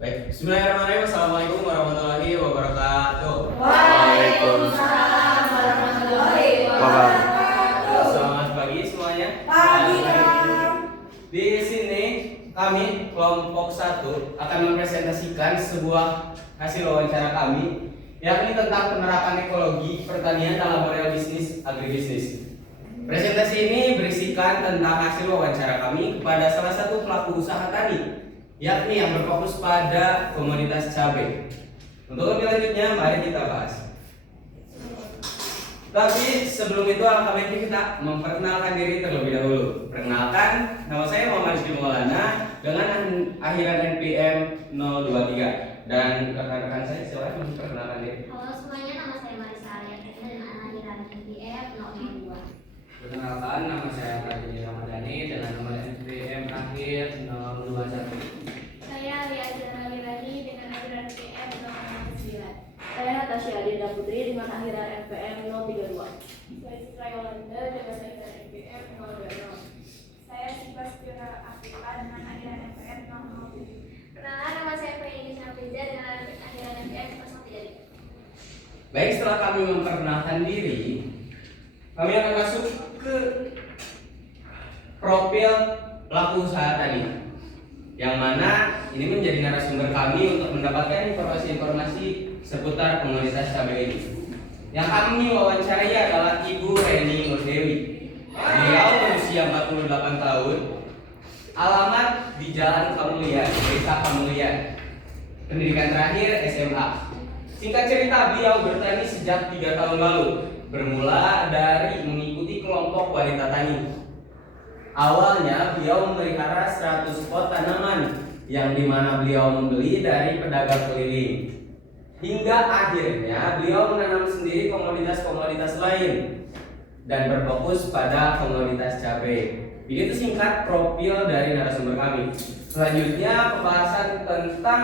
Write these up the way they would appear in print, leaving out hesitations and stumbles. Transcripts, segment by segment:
Baik, bismillahirrahmanirrahim. Assalamualaikum warahmatullahi wabarakatuh. Waalaikumsalam warahmatullahi wabarakatuh. Selamat pagi semuanya. Pagi, Kang. Di sini kami kelompok 1 akan mempresentasikan sebuah hasil wawancara kami, yakni tentang penerapan ekologi pertanian dalam model bisnis agribisnis. Presentasi ini berisikan tentang hasil wawancara kami kepada salah satu pelaku usaha tani, yakni yang berfokus pada komoditas cabai. Untuk lebih lanjutnya, mari kita bahas. Tapi sebelum itu, alangkah baiknya kita memperkenalkan diri terlebih dahulu. Perkenalkan, nama saya Muhammad Rizky Maulana dengan akhiran NPM 023. Dan rekan-rekan saya silakan memperkenalkan diri. Halo semuanya, nama saya Marisa Ariatina dengan akhiran NPM 002. Perkenalkan, nama saya Praji Ramadhani dengan nomor NPM akhir 021. Saya Lia Rani dengan akhiran NPM 009. Saya Natasha Adinda Putri dengan akhiran NPM 032. Saya Citra Yolanda dengan akhiran NPM 020. Saya Siva Setia Afrika dengan akhiran NPM 007. Perkenalkan, nama saya Feni Syafriza dengan akhiran NPM 033. Baik, setelah kami memperkenalkan diri, kami akan masuk ke profil pelaku usaha tadi, yang mana ini menjadi narasumber kami untuk mendapatkan informasi-informasi seputar komoditas cabai ini. Yang kami wawancarai adalah Ibu Reni Nurdewi. Beliau berusia 48 tahun, alamat di Jalan Kamulia, Desa Kamulia. Pendidikan terakhir SMA. Singkat cerita, beliau bertani sejak 3 tahun lalu, bermula dari mengikuti kelompok wanita tani. Awalnya beliau memelihara 100 pot tanaman yang dimana beliau membeli dari pedagang keliling. Hingga akhirnya beliau menanam sendiri komoditas-komoditas lain dan berfokus pada komoditas cabai. Begitu singkat profil dari narasumber kami. Selanjutnya pembahasan tentang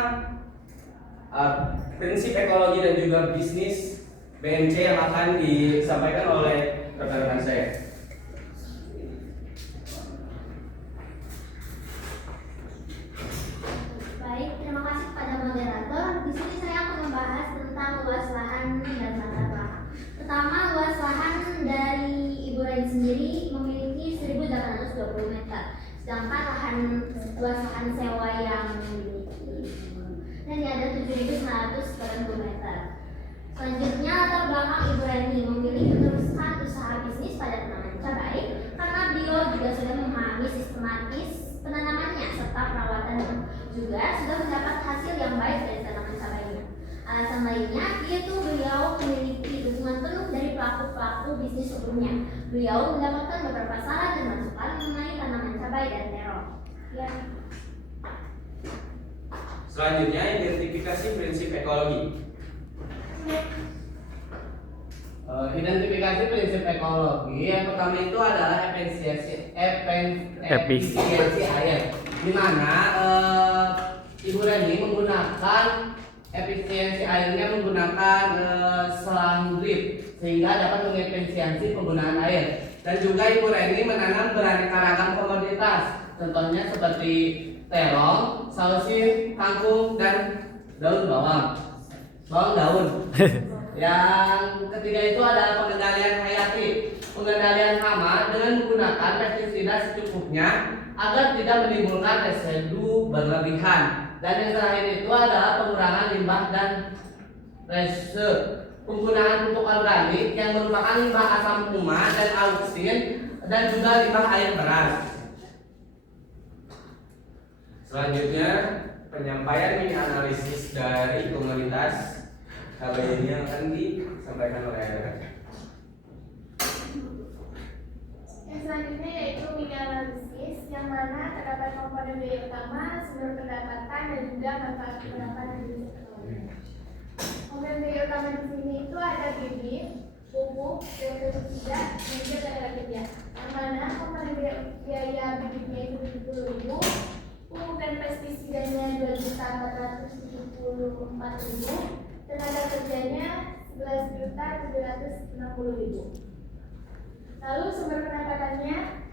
prinsip ekologi dan juga bisnis BMC yang akan disampaikan oleh rekan-rekan saya. Baik, terima kasih kepada moderator. Di sini saya akan membahas tentang luas lahan dan latar belakang. Pertama, luas lahan dari Ibu Reni sendiri memiliki 1.820 meter, sedangkan luas lahan sewa yang dimiliki dan ada 7.990 meter. Selanjutnya, latar belakang Ibu Reni memilih meneruskan usaha bisnis pada tanaman cabai karena beliau juga sudah memahami sistematis penanamannya serta perawatan, juga sudah mendapat hasil yang baik dari tanaman cabainya. Alasan lainnya, yaitu beliau memiliki dukungan penuh dari pelaku-pelaku bisnis sebelumnya. Beliau mendapatkan beberapa saran dan masukan mengenai tanaman cabai dan terong. Ya. Selanjutnya, identifikasi prinsip ekologi. Identifikasi prinsip ekologi yang pertama itu adalah efisiensi air, di mana Ibu Reni menggunakan efisiensi airnya menggunakan selang drip sehingga dapat mengefisiensi penggunaan air. Dan juga Ibu Reni menanam beraneka ragam komoditas, contohnya seperti terong, sausin, kangkung, dan daun bawang daun. Yang ketiga itu adalah pengendalian hayati, pengendalian hama dengan menggunakan pestisida secukupnya agar tidak menimbulkan residu berlebihan. Dan yang terakhir itu adalah pengurangan limbah dan penggunaan pupuk organik yang merupakan limbah asam huma dan auksin dan juga limbah air beras. Selanjutnya, penyampaian mini analisis dari komoditas cabai ini yang akan disampaikan oleh rekan. Yang selanjutnya yaitu mini analisis, yang mana terdapat komponen biaya utama, sumber pendapatan, dan juga manfaat pendapatan dari bisnis ekonomi. Komponen biaya utama di sini itu ada bibit, pupuk, dan pestisida, dan juga tenaga kerja. Yang mana komponen biaya bibitnya itu 70.000, pupuk dan pestisidanya 2.474.000, tenaga kerjanya 11.760.000. Lalu sumber pendapatannya,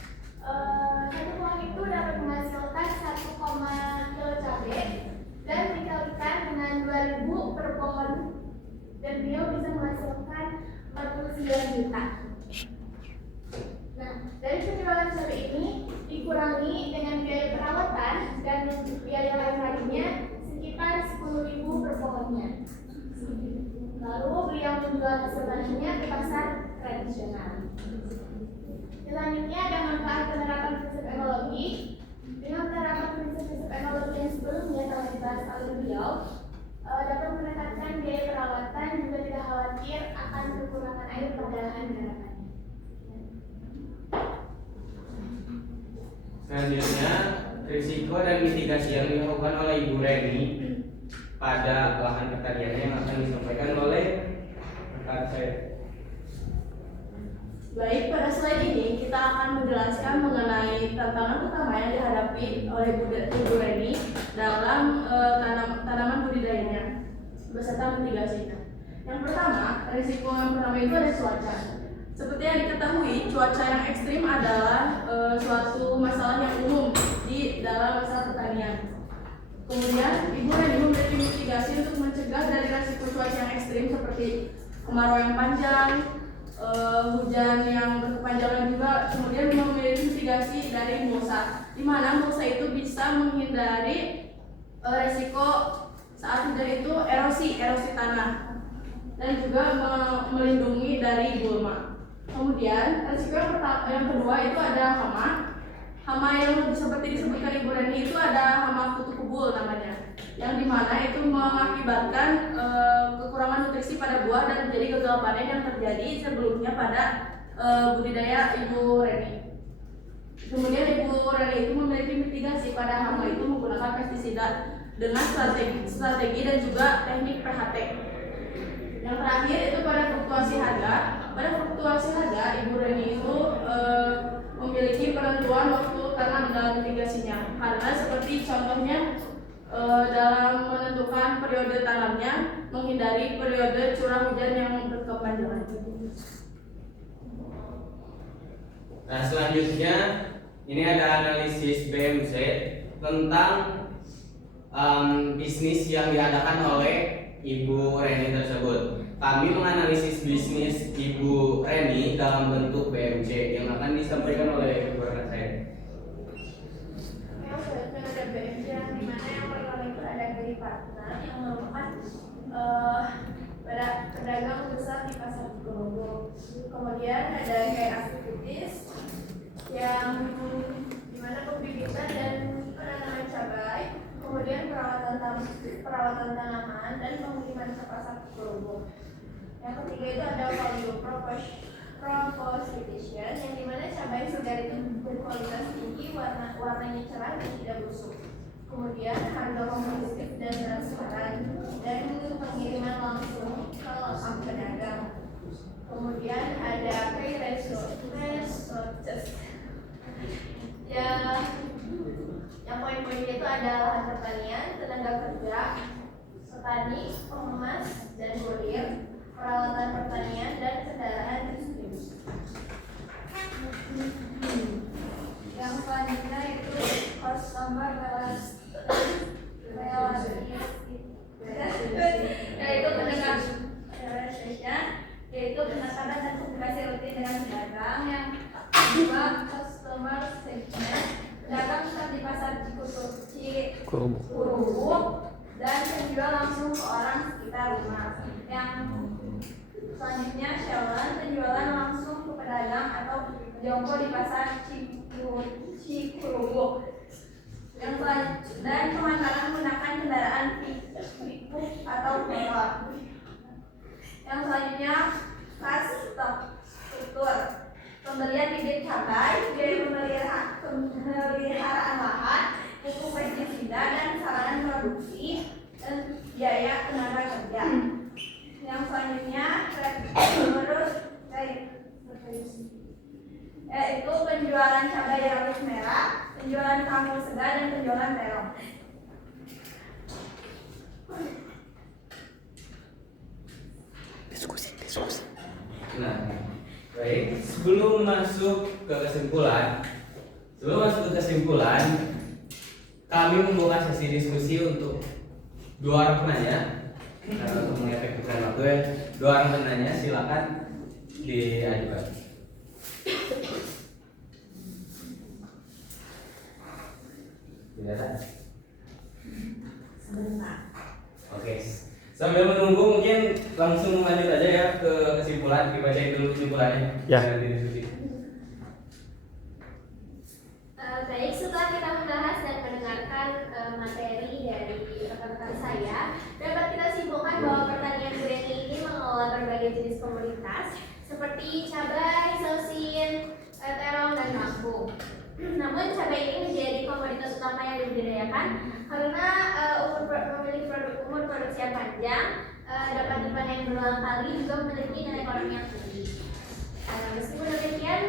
satu pohon itu dapat menghasilkan 1, kilo cabai dan 3 menjual hasil taninya di pasar tradisional. Selanjutnya ada manfaat penerapan prinsip ekologi. Dengan penerapan prinsip-prinsip ekologi yang sebelumnya telah dibahas oleh beliau, dapat meningkatkan biaya perawatan juga tidak khawatir akan kekurangan air pada lahan garapannya. Selanjutnya, risiko dan mitigasi yang dilakukan oleh Ibu Reni pada lahan pertaniannya yang akan disampaikan oleh rekan saya. Baik, pada slide ini kita akan menjelaskan mengenai tantangan utama yang dihadapi oleh Ibu Reni dalam tanaman budidayanya beserta mitigasinya. Yang pertama, risiko yang pertama itu ada cuaca. Seperti yang diketahui, cuaca yang ekstrim adalah suatu masalah yang umum di dalam masalah pertanian. Kemudian, Ibu Reni memiliki mitigasi untuk mencegah dari risiko cuaca yang ekstrim seperti kemarau yang panjang, hujan yang berkepanjangan juga. Kemudian memiliki mitigasi dari mulsa, di mana mulsa itu bisa menghindari risiko saat hujan itu erosi tanah dan juga melindungi dari gulma. Kemudian risiko yang kedua itu ada hama yang seperti disebutkan Ibu Reni itu ada hama kutu kebul namanya, yang dimana itu mengakibatkan kekurangan nutrisi pada buah dan menjadi gagal panen yang terjadi sebelumnya pada budidaya Ibu Reni. Kemudian Ibu Reni itu memiliki mitigasi pada hama itu menggunakan pestisida dengan strategi dan juga teknik PHT. Yang terakhir itu pada fluktuasi harga. Pada fluktuasi harga, Ibu Reni itu memiliki penentuan waktu tanam dalam mitigasinya. Karena seperti contohnya dalam menentukan periode tanamnya, menghindari periode curah hujan yang berkepanjangan. Nah, selanjutnya ini ada analisis BMZ tentang bisnis yang diadakan oleh Ibu Reni tersebut. Kami menganalisis bisnis Ibu Reni dalam bentuk BMC yang akan disampaikan oleh Ibu rekan saya. Yang selanjutnya ada BMC yang dimana yang pertama itu ada Gary Partner yang merupakan pedagang besar di pasar Grogol. Kemudian ada Care Activities yang dimana pembibitan dan penanaman cabai, kemudian perawatan tanaman dan pengiriman ke pasar Grogol. Yang ketiga itu ada Value Proposition yang dimana cabai segar itu berkualitas tinggi, warnanya cerah dan tidak busuk. Kemudian harga kompetitif dan transparan dan pengiriman langsung ke lokasi pedagang. Kemudian ada pay resources. Yang poin-poinnya itu ada lahan pertanian, tenaga kerja, petani, pengemas dan kurir, peralatan pertanian dan kendaraan distribusi. Yang selanjutnya itu customer yaitu pendekatan dan komunikasi rutin dengan pedagang. Yang kedua customer segment, pedagang tetap di pasar Cikurubuk dan penjual langsung ke orang sekitar rumah. Yang selanjutnya Sharon, penjualan langsung ke pedagang atau jongko di pasar Cikurubuk. Yang selanjutnya dan pemasaran menggunakan kendaraan pick-up atau motor. Yang selanjutnya fast stock struktur, pembelian bibit cabai, biaya pemeliharaan lahan, pupuk pestisida dan sarana produksi dan biaya tenaga kerja. Yang selanjutnya yaitu penjualan cabai rawit merah, penjualan kangkung segar dan penjualan terong. Diskusi. Nah, baik. Sebelum masuk ke kesimpulan, kami membuka sesi diskusi untuk dua orang penanya. Untuk mengefektifkan waktu ya, dua orang penanya silakan diajukan. Tidak ada. Sebentar. Oke. Sambil menunggu mungkin langsung lanjut aja ya ke kesimpulan, dibacain dulu kesimpulannya. Ya. Nanti diskusi. Baik, setelah kita membahas dan mendengarkan materi dari rekan-rekan saya, dapat kita simpulkan bahwa pertanian Breni ini mengelola berbagai jenis komoditas seperti cabai, sausin, terong, dan kangkung. Namun cabai ini menjadi komoditas utama yang dibudidayakan karena memiliki umur produksi yang panjang, dapat dipanen berulang kali, juga memiliki nilai ekonomi yang tinggi. Meskipun demikian,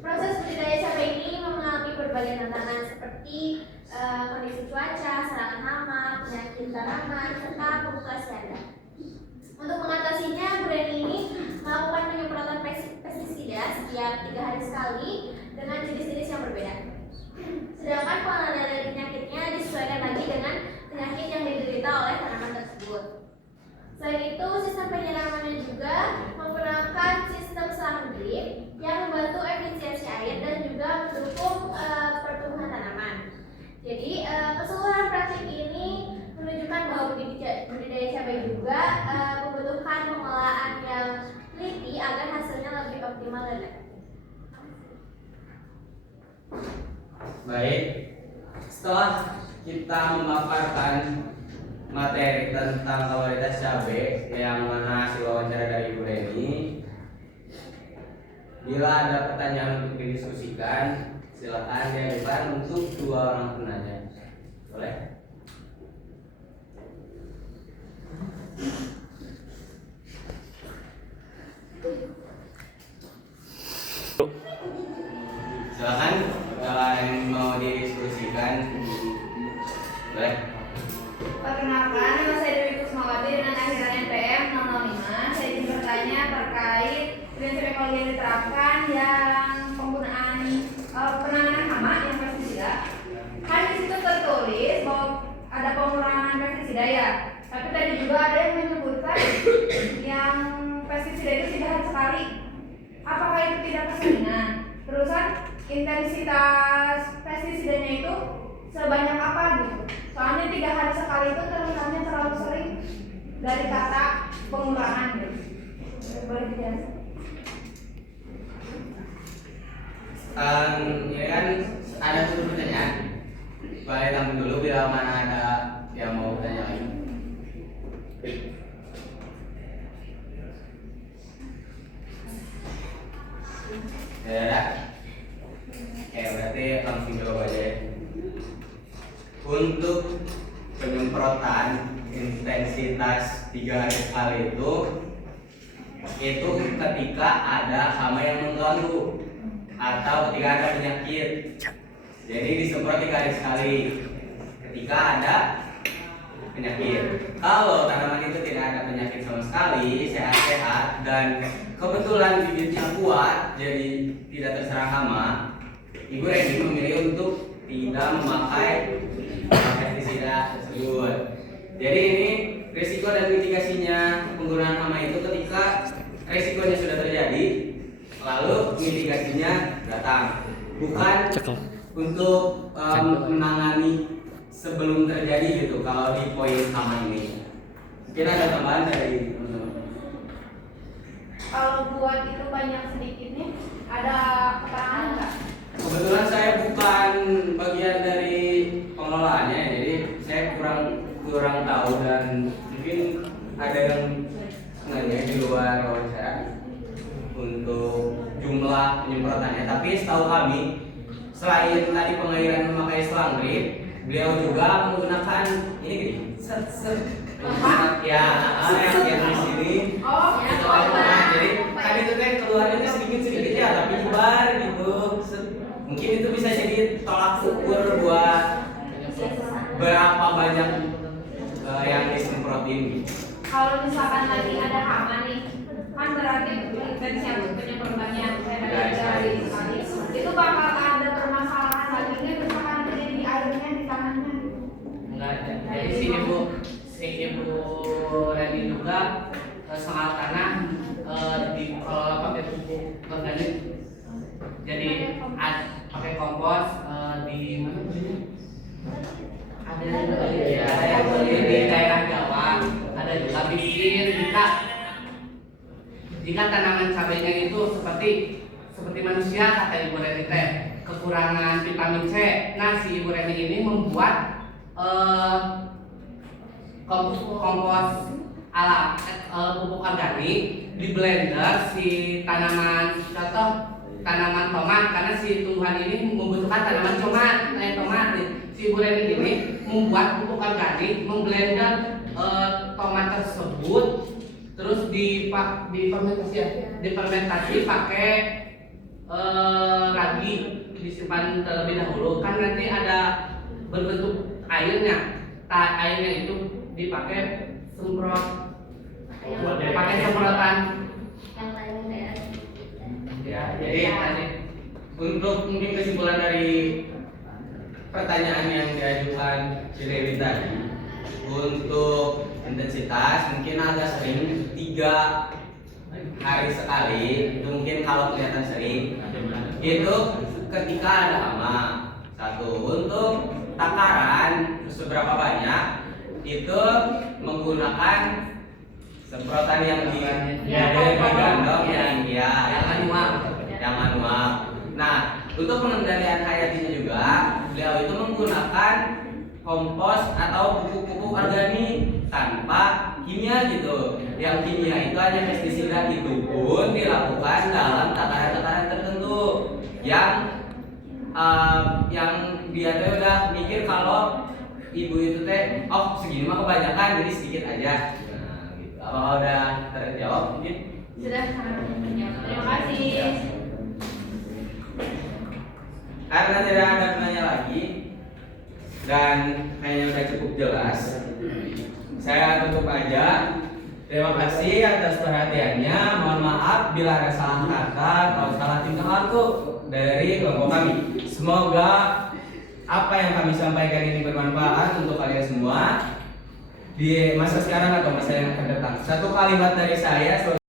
proses budidaya cabai ini mengalami berbagai tantangan seperti kondisi cuaca, serangan hama, penyakit tanaman, serta populasi adat. Untuk mengatasinya, Breni ini melakukan penyemprotan pestisida setiap 3 hari sekali dengan jenis-jenis yang berbeda. Sedangkan pengenalan dari penyakitnya disesuaikan lagi dengan penyakit yang diderita oleh tanaman tersebut. Selain itu, sistem penyiramannya juga menggunakan sistem selang drip yang membantu efisiensi air dan juga mendukung pertumbuhan tanaman. Jadi, keseluruhan praktik ini menunjukkan bahwa budidaya cabai juga membutuhkan pengelolaan yang teliti agar hasilnya lebih optimal dan efektif. Baik, setelah kita memaparkan materi tentang komoditas cabai yang mana hasil wawancara dari Ibu Reni, bila ada pertanyaan untuk didiskusikan, silakan diajukan untuk 2 orang penanya. Boleh? Silakan kalau ada yang mau didiskusikan. Boleh? Perkenalkan, nama saya Dewi Kusmawati dengan akhiran NPM 005. Saya ingin bertanya terkait prinsip ekologi yang diterapkan yang penggunaan penanganan hama yang pestisida. Kan di situ tertulis bahwa ada pengurangan pestisida ya. Tapi tadi juga ada yang menyebutkan yang pestisida itu 3 hari sekali. Apakah itu tidak keseringan? Terusan intensitas pestisidanya itu sebanyak apa gitu? Soalnya 3 hari sekali itu terlihatnya terlalu sering dari kata pengurangan gitu. Boleh dijelaskan? Ini kan ada 10 pertanyaan. Boleh tampil dulu bila mana ada yang mau bertanya lagi. Ya ada. Oke, berarti langsung jawab aja ya. Untuk penyemprotan intensitas 3 hari sekali itu ketika ada hama yang mengganggu atau ketika ada penyakit. Jadi disemprot 3 hari sekali ketika ada penyakit. Kalau tanaman itu tidak ada penyakit sama sekali, sehat-sehat dan kebetulan bibitnya kuat, jadi tidak terserang hama, Ibu Reni memilih untuk tidak memakai pestisida tersebut. Jadi ini risiko dan mitigasinya penggunaan hama itu ketika risikonya sudah terjadi, lalu mitigasinya datang, bukan untuk menangani sebelum terjadi gitu. Kalau di poin hama ini, mungkin ada tambahan dari teman-teman. Kalau buat itu banyak sedikitnya, ada keterangan nggak? Kebetulan saya bukan bagian dari pengelolaannya, jadi saya kurang tahu dan mungkin ada yang nanya di luar wawancara untuk jumlah penyemprotannya. Tapi setahu kami, selain tadi pengairan memakai selang drip, beliau juga menggunakan ini gini, ya yang di sini. Oh, Itu apa? Jadi tadi itu kan keluarnya sedikit ya, tapi nyebar gitu. Mungkin itu bisa jadi tolak ukur buat berapa banyak yang disemprotin. kalau misalkan lagi ada hama nih, kan berarti intensitas penyemprotannya dari sekali. Itu bakal ada permasalahan lagi nih, misalkan terjadi di airnya di tangannya. Enggak ada. Jadi si Ibu Reni juga soal tanah dikelola pakai pupuk organik. Jadi pakai kompos di mana? Ada yang beli di daerah sehingga tanaman cabainya itu seperti manusia, kata Ibu Reni teh, kekurangan vitamin C. Nah, si Ibu Reni ini membuat kompos ala pupuk organik, di blender si tanaman, contoh tanaman tomat, karena si tumbuhan ini membutuhkan tanaman tomat. Si Bu Reni ini membuat pupuk organik, memblender tomat tersebut, terus difermentasi pakai ragi, disimpan terlebih dahulu. Kan nanti ada berbentuk airnya. Airnya itu dipakai pakai semprotan. Yang lain kayak Ya, jadi tadi untuk mungkin kesimpulan dari pertanyaan yang diajukan si Dewi tadi, untuk intensitas mungkin agak sering 3 hari sekali, itu mungkin kalau kelihatan sering itu ketika ada hama. Satu, untuk takaran seberapa banyak itu menggunakan semprotan yang digandong yang manual. Nah, untuk pengendalian hayatinya juga beliau itu menggunakan kompos atau pupuk-pupuk organik tanpa kimia gitu. Yang kimia itu hanya pestisida, itu pun dilakukan dalam takaran-takaran tertentu yang dia tuh udah mikir kalau ibu itu teh segini mah kebanyakan, jadi sedikit aja. Nah, gitu. Apakah udah terjawab mungkin? Sudah sangat terjawab. Terima kasih. Karena tidak ada penanya lagi dan kayaknya udah cukup jelas, saya tutup aja. Terima kasih atas perhatiannya. Mohon maaf bila ada salah kata atau salah tingkah laku dari kelompok kami. Semoga apa yang kami sampaikan ini bermanfaat untuk kalian semua di masa sekarang atau masa yang akan datang. Satu kalimat dari saya.